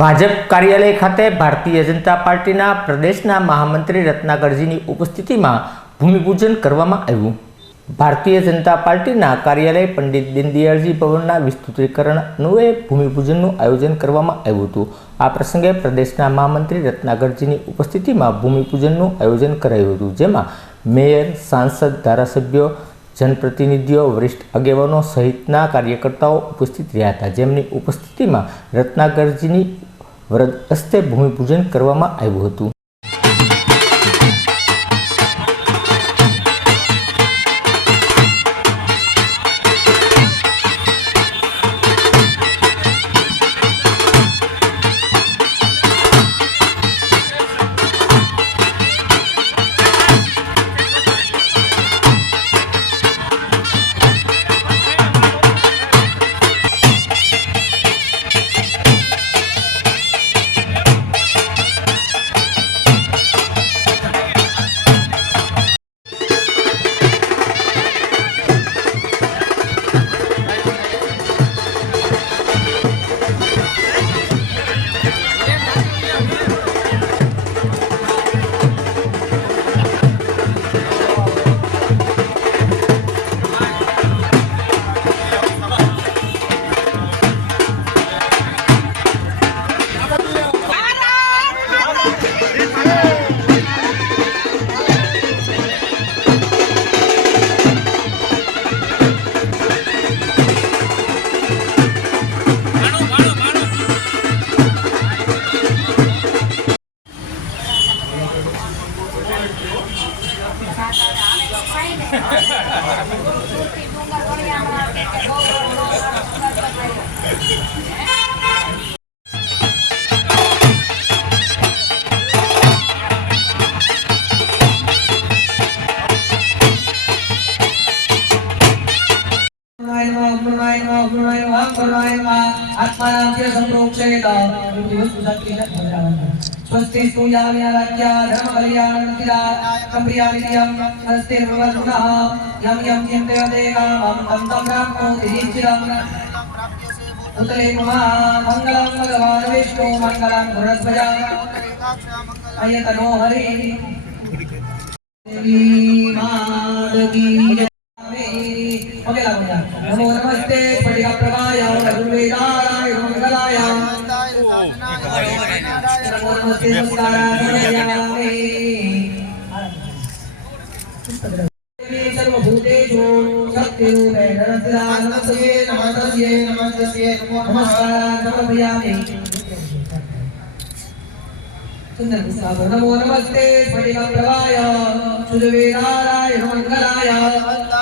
ભાજપ કાર્યાલય ખાતે ભારતીય જનતા પાર્ટીના પ્રદેશના મહામંત્રી રત્નાકરજીની ઉપસ્થિતિમાં ભૂમિપૂજન કરવામાં આવ્યું. ભારતીય જનતા પાર્ટીના કાર્યાલય પંડિત દીનદયાળજી ભવનના વિસ્તૃતીકરણ અન્વયે ભૂમિપૂજનનું આયોજન કરવામાં આવ્યું હતું. આ પ્રસંગે પ્રદેશના મહામંત્રી રત્નાકરજીની ઉપસ્થિતિમાં ભૂમિપૂજનનું આયોજન કરાયું હતું, જેમાં મેયર, સાંસદ, ધારાસભ્યો જનપ્રતિનિધિઓ, વરિષ્ઠ આગેવાનો સહિતના કાર્યકર્તાઓ ઉપસ્થિત રહ્યા હતા. જેમની ઉપસ્થિતિમાં રત્નાકરજીની વરદ હસ્તે ભૂમિપૂજન કરવામાં આવ્યું હતું. स्वस्ति सूयाम्याराख्या धर्मकल्याणतिराकम्प्रियानित्यं नस्ते भवरुणः यं यं यं देवते कामं तं तं ब्रह्मोदिरिचिरं उतले नमः मङ्गलं भगवान् विष्णु मङ्गलं गुणध्वजा अयतनो हरि देवी मादगी ओके लागू नमो नमस्ते पटिका प्रभाय रघुवेदाय मंगलाय नमो नमस्ते स्फटिकप्रभाय सुदुवे नारायण मंगलाय।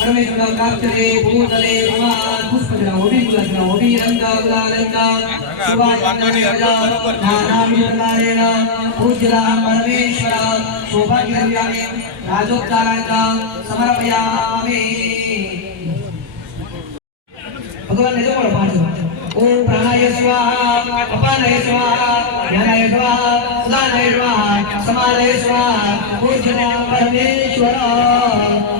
परमेश्वर का प्रार्थने भूतले भवा पुष्प जरा वो भी गुलाब जरा वो भी रंगा गुलाब रंगा सुभाषने राजा नारायण नारायण पूज्यरा परमेश्वर शोभा की रंगाने समर्पया समर्पयामि भगवान ने जो बोला पाँच ओ प्राणाय स्वाहा अपानाय स्वाहा ध्यानाय स्वाहा सुदानाय स्वाहा समानाय स्वाहा पूज्यरा परमेश्वर.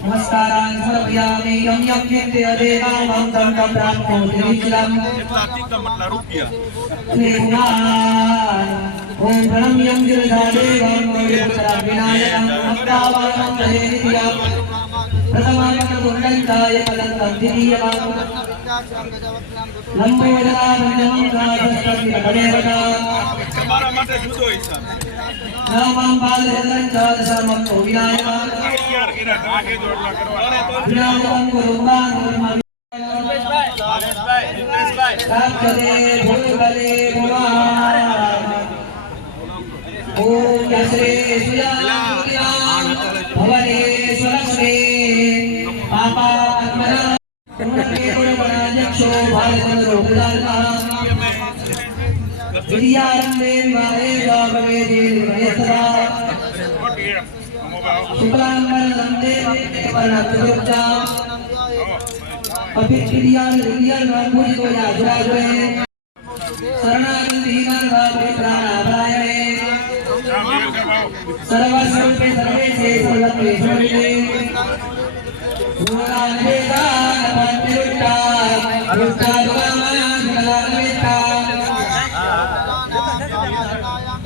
नमस्कारान् समर्पयामि यं यं चिन्ते अदेवामं तं तं प्राप्नोति निखिलम् ओम प्रणम्यं गिरिजादेवं विनायकं भक्तावानं महे य कलङ्कं तिरीयमानम् लम्बोदरामण्डलं कालस्तम्भिरभवेवता नामं पादहृदयं चादशामं कौविनायमानं विनायकं गुरुमान् साक्षते भूतले भुवा ॐ श्री सुया नमो भारतन रोकुलाल कारा विद्यारंदे वाहे जागवे देव वयसरा शुक्लांबर नंदे परनाथुप्ता अभी विद्यार विद्यार रामपुरी को याद रहे शरणागतिमान भावे प्राणाभाये सर्वस्वरूपे सर्वे से सर्वत्र सर्वे भूलाने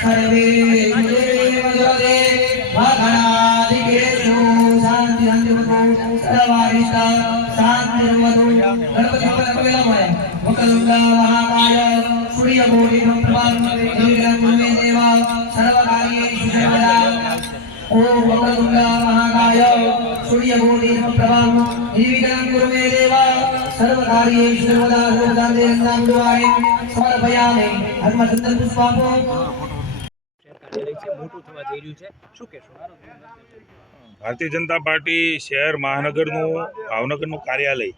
सर्वे मधुरे भगणादिकेषु शान्ति सन्तिमतो सर्वारिष्ट शान्तिर्मतो गणपति प्रकलमय वकलुङ्गा महाकाय सूर्यगोरी प्रभावे देवा सर्वकार्येषु सर्वदा ॐ वकलुङ्गा महाकाय सूर्यगोरी प्रभाव निर्विघ्नं कुरु मे देवा सर्वकार्येषु सर्वदा सर्वदा देवनां द्वारे સમર્પયા મે હાલમાં ચંદન પુષ્પ આપો. ભારતીય જનતા પાર્ટી શહેર મહાનગરનું, ભાવનગરનું કાર્યાલય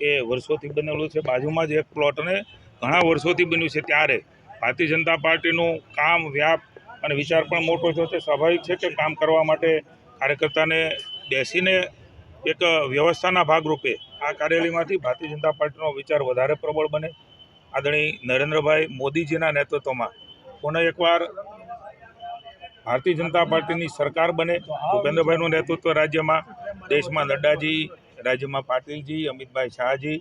એ વર્ષોથી બનેલું છે. બાજુમાં જ એક પ્લોટને ઘણા વર્ષોથી બન્યું છે ત્યારે. ભારતીય જનતા પાર્ટીનું કામ, વ્યાપ અને વિચાર પણ મોટો છે. તે સ્વાભાવિક છે કે કામ કરવા માટે કાર્યકર્તાને બેસીને એક વ્યવસ્થાના ભાગરૂપે આ કાર્યાલયમાંથી ભારતીય જનતા પાર્ટીનો વિચાર વધારે પ્રબળ બને. આદરણીય નરેન્દ્રભાઈ મોદીજીના નેતૃત્વમાં પુનઃ એકવાર ભારતીય જનતા પાર્ટીની સરકાર બને. ભૂપેન્દ્રભાઈનું નેતૃત્વ રાજ્યમાં, દેશમાં નડ્ડાજી, રાજ્યમાં પાટીલજી, અમિતભાઈ શાહજી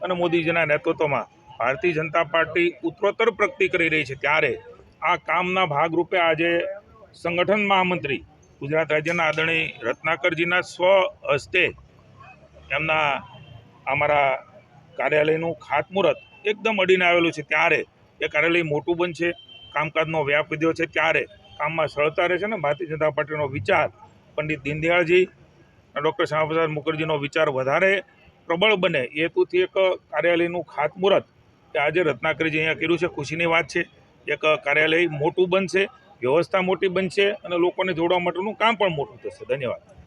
અને મોદીજીના નેતૃત્વમાં ભારતીય જનતા પાર્ટી ઉત્તરોત્તર પ્રગતિ કરી રહી છે. ત્યારે આ કામના ભાગરૂપે આજે સંગઠન મહામંત્રી ગુજરાત રાજ્યના આદરણીય રત્નાકરજીના સ્વ હસ્તે એમના અમારા કાર્યાલયનું ખાતમુહૂર્ત એકદમ અડીને આવેલું છે ત્યારે. એ કાર્યાલય મોટું બનશે કામકાજનો વ્યાપ વધ્યો છે ત્યારે. કામમાં સરળતા રહેશે ને? ભારતીય જનતા પાર્ટીનો વિચાર, પંડિત દીનદયાળજી, ડૉક્ટર શ્યામાપ્રસાદ મુખર્જીનો વિચાર વધારે પ્રબળ બને. એ હેતુથી એક કાર્યાલયનું ખાતમુહૂર્ત કે આજે રત્નાકરજી અહીંયા કર્યું છે. ખુશીની વાત છે. એક કાર્યાલય મોટું બનશે, વ્યવસ્થા મોટી બનશે અને લોકોને જોડવા માટેનું કામ પણ મોટું થશે. ધન્યવાદ.